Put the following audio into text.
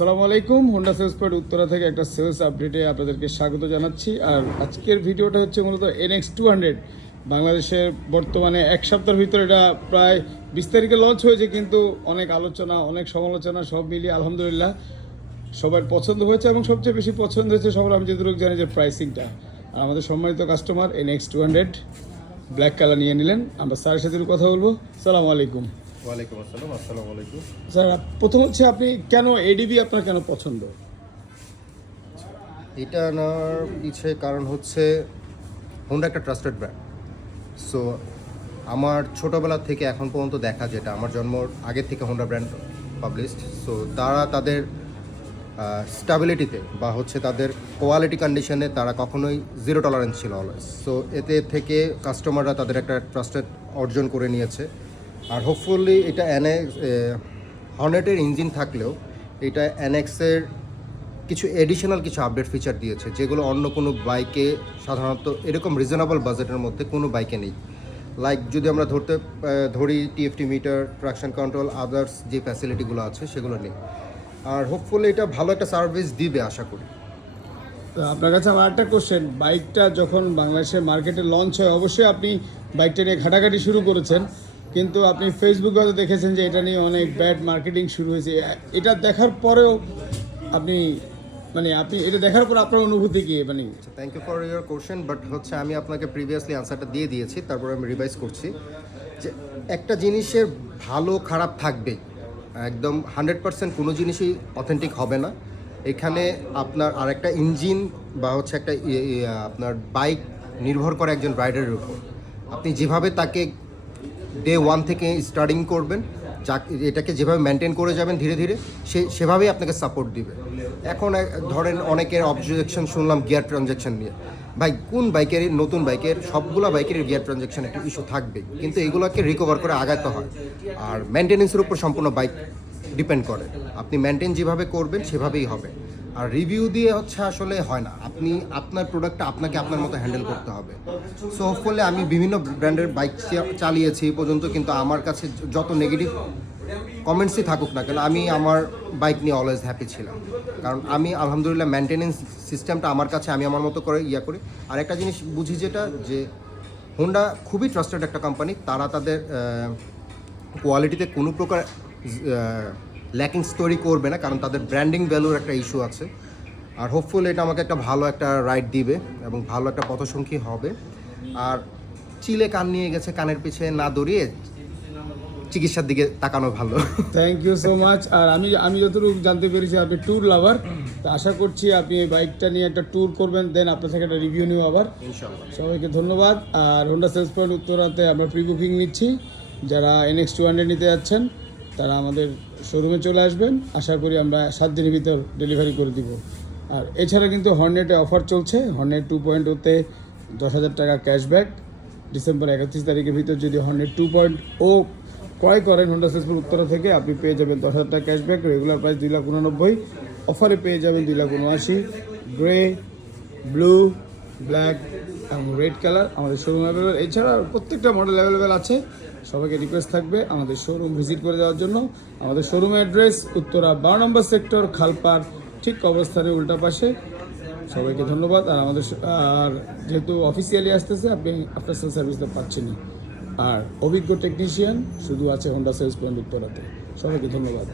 আসসালামু আলাইকুম। Honda sales point Uttara থেকে একটা সেলস আপডেটে আপনাদেরকে স্বাগত জানাচ্ছি। আর আজকের ভিডিওটা হচ্ছে মূলত NX200 বাংলাদেশের বর্তমানে এক সপ্তাহের ভিতরে এটা প্রায় 20 তারিখে লঞ্চ হয়েছে, কিন্তু অনেক আলোচনা অনেক সমালোচনা সব মিলিয়ে আলহামদুলিল্লাহ সবার পছন্দ হয়েছে এবং সবচেয়ে বেশি পছন্দ হয়েছে সবার, আমি যতটুকু জানি যে প্রাইসিংটা। আর আমাদের সম্মানিত কাস্টমার NX200 ব্ল্যাক কালার নিয়ে নিলেন। আমরা স্যারের সাথে কথা বলবো। আসসালামু আলাইকুম। ওয়ালাইকুম আসসালাম। আসসালামু আলাইকুম স্যার, প্রথম হচ্ছে আপনি কেন এডিবি আপনার কেন পছন্দ? এটা আনার পিছে কারণ হচ্ছে হোন্ডা একটা ট্রাস্টেড ব্র্যান্ড। সো আমার ছোটোবেলা থেকে এখন পর্যন্ত দেখা, যেটা আমার জন্মর আগের থেকে হোন্ডা ব্র্যান্ড পাবলিশড। সো তারা তাদের স্টাবিলিটিতে বা হচ্ছে তাদের কোয়ালিটি কন্ডিশনে তারা কখনোই জিরো টলারেন্স ছিল অলওয়েজ। সো এতে থেকে কাস্টমাররা তাদের একটা ট্রাস্টেড অর্জন করে নিয়েছে। আর হোপফুলি এটা হর্নেটের ইঞ্জিন থাকলেও এটা NX-এর কিছু এডিশনাল কিছু আপডেট ফিচার দিয়েছে, যেগুলো অন্য কোনো বাইকে সাধারণত এরকম রিজনেবল বাজেটের মধ্যে কোনো বাইকে নেই। লাইক যদি আমরা ধরি TFT meter, traction control, others যে ফ্যাসিলিটিগুলো আছে সেগুলো নেই। আর হোপফুলি এটা ভালো একটা সার্ভিস দিবে আশা করি। তো আপনার কাছে আমার একটা কোশ্চেন, বাইকটা যখন বাংলাদেশের মার্কেটে লঞ্চ হয় অবশ্যই আপনি বাইকটা নিয়ে ঘাটাঘাটি শুরু করেছেন, কিন্তু আপনি ফেসবুকে হয়তো দেখেছেন যে এটা নিয়ে অনেক ব্যাড মার্কেটিং শুরু হয়েছে। এটা দেখার পরেও আপনি আপনি এটা দেখার পর আপনার অনুভূতি কি? Thank you for your question, but হচ্ছে আমি আপনাকে প্রিভিয়াসলি আনসারটা দিয়ে দিয়েছি, তারপরে আমি রিভাইজ করছি যে একটা জিনিসের ভালো খারাপ থাকবেই, একদম 100% কোনো জিনিসই অথেন্টিক হবে না। এখানে আপনার আরেকটা ইঞ্জিন বা হচ্ছে একটা আপনার বাইক নির্ভর করে একজন রাইডারের উপর। আপনি যেভাবে তাকে ডে 1 থেকে স্টার্টিং করবেন, এটাকে যেভাবে মেনটেন করে যাবেন ধীরে ধীরে, সেভাবেই আপনাকে সাপোর্ট দিবে। এখন ধরেন অনেকের অবজেকশন শুনলাম গিয়ার ট্রানজ্যাকশন নিয়ে। ভাই, কোন বাইকের, নতুন বাইকের সবগুলো বাইকের গিয়ার ট্রানজ্যাকশন একটা ইস্যু থাকবেই, কিন্তু এগুলোকে রিকভার করে আগাতে হয়। আর মেনটেনেন্সের উপর সম্পূর্ণ বাইক ডিপেন্ড করে। আপনি মেনটেন যেভাবে করবেন সেভাবেই হবে। আর রিভিউ দিয়ে হচ্ছে আসলে হয় না, আপনি আপনার প্রোডাক্টটা আপনাকে আপনার মতো হ্যান্ডেল করতে হবে। সো হোপফুলি আমি বিভিন্ন ব্র্যান্ডের বাইক চালিয়েছি এই পর্যন্ত, কিন্তু আমার কাছে যত নেগেটিভ কমেন্টসই থাকুক না কেন, আমি আমার বাইক নিয়ে অলওয়েজ হ্যাপি ছিলাম। কারণ আমি আলহামদুলিল্লাহ মেনটেনেন্স সিস্টেমটা আমার কাছে আমি আমার মতো করে করি। আর একটা জিনিস বুঝি, যেটা যে হোন্ডা খুবই ট্রাস্টেড একটা কোম্পানি। তারা তাদের কোয়ালিটিতে কোনো প্রকার ল্যাকিং স্টোরি করবে না, কারণ তাদের ব্র্যান্ডিং ভ্যালুর একটা ইস্যু আছে। আর হোপফুলি এটা আমাকে একটা ভালো একটা রাইড দিবে এবং ভালো একটা পথসঙ্গী হবে। আর চিলে কান নিয়ে গেছে, কানের পিছে না দৌড়িয়ে চিকিৎসার দিকে তাকানো ভালো। Thank you so much. আর আমি যতটুকু জানতে পেরেছি আপনি ট্যুর লাভার, তো আশা করছি আপনি এই বাইকটা নিয়ে একটা ট্যুর করবেন, দেন আপনার থেকে একটা রিভিউ নিও আবার। ইনশাআল্লাহ। সবাইকে ধন্যবাদ। আর হোন্ডা সেলস পয়েন্ট উত্তরাতে আমরা প্রি বুকিং নিচ্ছি। যারা NX200 নিতে যাচ্ছেন তারা আমাদের শোরুমে চলে আসবেন, আশা করি আমরা 7 দিনের ভিতর ডেলিভারি করে দিব। আর এছাড়া কিন্তু হর্নেটে অফার চলছে। হর্নেট 2.0-তে 10,000 টাকা ক্যাশব্যাক। ডিসেম্বর 31 তারিখের ভিতর যদি হর্নেট 2.0 ক্রয় করেন হোন্ডা সেলস পয়েন্ট উত্তরা থেকে, আপনি পেয়ে যাবেন 10,000 টাকা ক্যাশব্যাক। রেগুলার প্রাইস 2,89,000, অফারে পেয়ে যাবেন 2,79,000। গ্রে, ব্লু, ব্ল্যাক এবং রেড কালার আমাদের শোরুম অ্যাভেলেবেল। এছাড়া প্রত্যেকটা মডেল অ্যাভেলেবেল আছে। সবাইকে রিকোয়েস্ট থাকবে আমাদের শোরুম ভিজিট করে দেওয়ার জন্য। আমাদের শোরুম অ্যাড্রেস উত্তরা 12 নম্বর সেক্টর, খালপার ঠিক অবস্থানে উল্টা পাশে। সবাইকে ধন্যবাদ। আর যেহেতু অফিসিয়ালি আসতেছে, আপনি আফটার সেল সার্ভিসটা পাচ্ছেনই। আর অভিজ্ঞ টেকনিশিয়ান শুধু আছে হোন্ডা সেলস পয়েন্ট উত্তরাতে। সবাইকে ধন্যবাদ।